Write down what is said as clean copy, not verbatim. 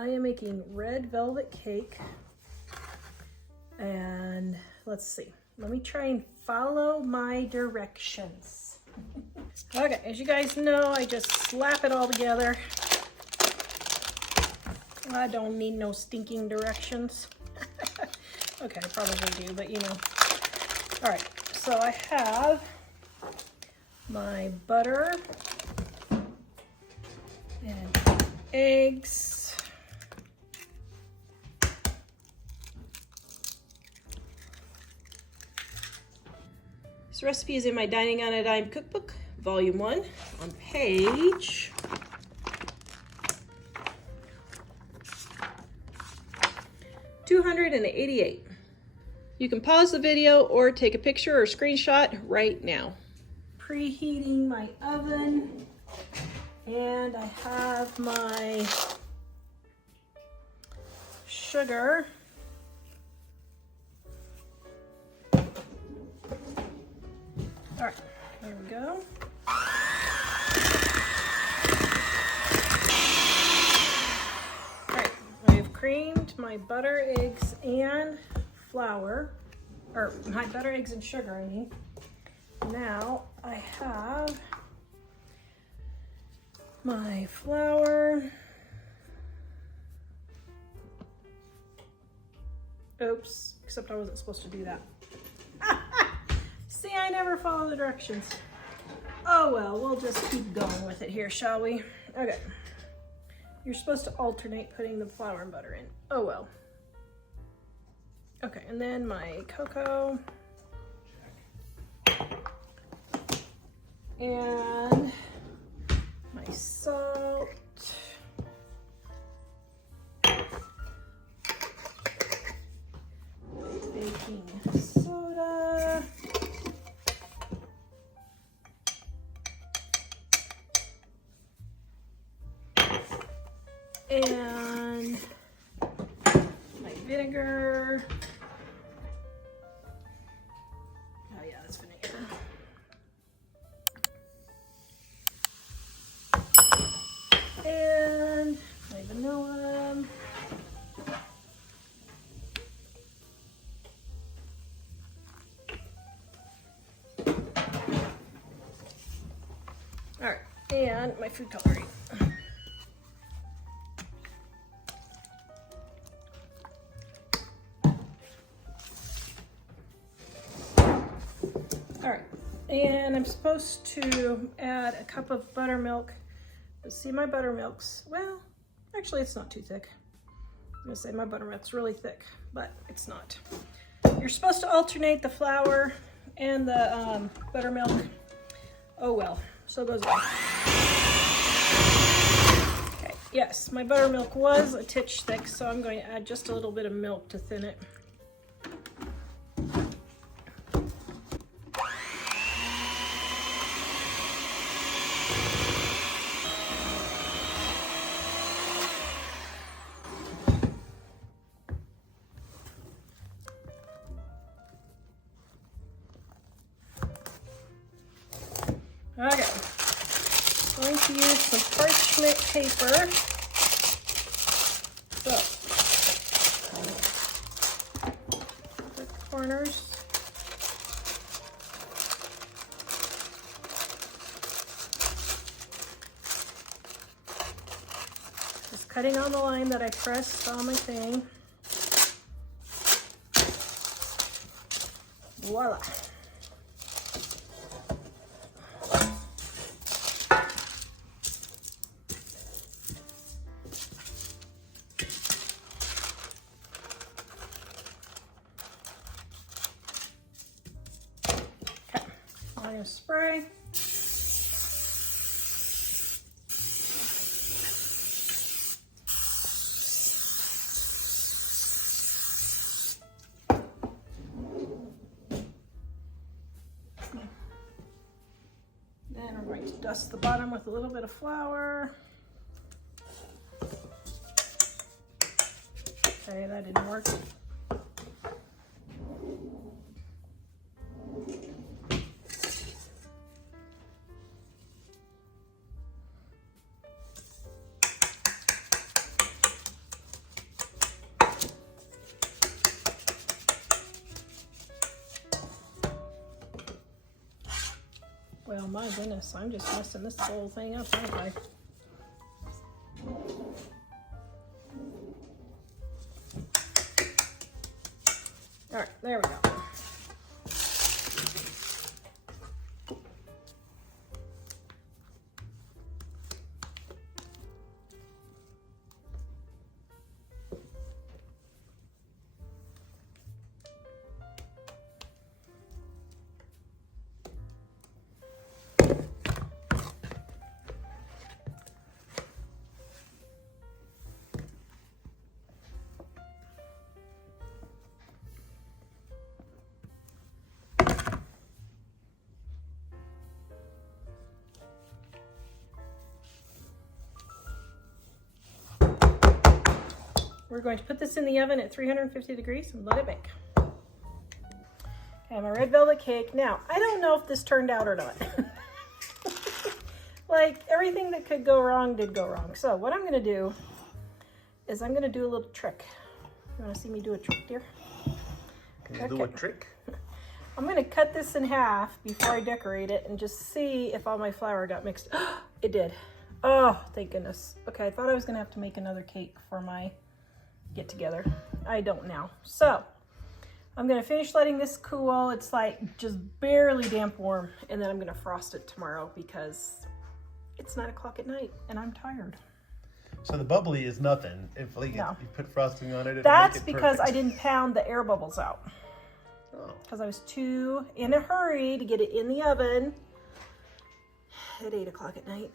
I am making red velvet cake. And let's see. Let me try and follow my directions. Okay, as you guys know, I just slap it all together. I don't need no stinking directions. Okay, I probably do, but you know. All right, so I have my butter and eggs. This recipe is in my Dining on a Dime cookbook, volume 1, on page 288. You can pause the video or take a picture or screenshot right now. Preheating my oven, and I have my sugar. All right, there we go. All right, I've creamed my butter, eggs, and flour, or my butter, eggs, and sugar, I mean. Now I have my flour. Oops, except I wasn't supposed to do that. See, I never follow the directions. Oh well, we'll just keep going with it here, shall we? Okay. You're supposed to alternate putting the flour and butter in. Oh well. Okay, and then my cocoa. And my salt. Baking soda. And my vinegar. Oh yeah, that's vinegar. And my vanilla. All right, and my food coloring. All right, and I'm supposed to add a cup of buttermilk. But see, my buttermilk's, well, actually it's not too thick. I'm gonna say my buttermilk's really thick, but it's not. You're supposed to alternate the flour and the buttermilk. Oh well, so goes on. Okay, yes, my buttermilk was a titch thick, so I'm going to add just a little bit of milk to thin it. Okay, I'm going to use some parchment paper. So, the corners. Just cutting on the line that I pressed on my thing. Voila. I'm going to spray. Then we're going to dust the bottom with a little bit of flour. Okay, that didn't work. my goodness, I'm just messing this whole thing up, aren't I? All right, there we go. We're going to put this in the oven at 350 degrees and let it bake. Okay, my red velvet cake. Now, I don't know if this turned out or not. Like, everything that could go wrong did go wrong. So what I'm gonna do is I'm gonna do a little trick. You wanna see me do a trick, dear? Can you do a trick? I'm gonna cut this in half before I decorate it and just see if all my flour got mixed. It did. Oh, thank goodness. Okay, I thought I was gonna have to make another cake for my get together. I don't now. So I'm gonna finish letting this cool. It's like just barely damp warm, and then I'm gonna frost it tomorrow because it's 9 o'clock at night and I'm tired. So the bubbly is nothing. If like No. you put frosting on it, That's make it because perfect. I didn't pound the air bubbles out. Oh. Because I was too in a hurry to get it in the oven at 8 o'clock at night.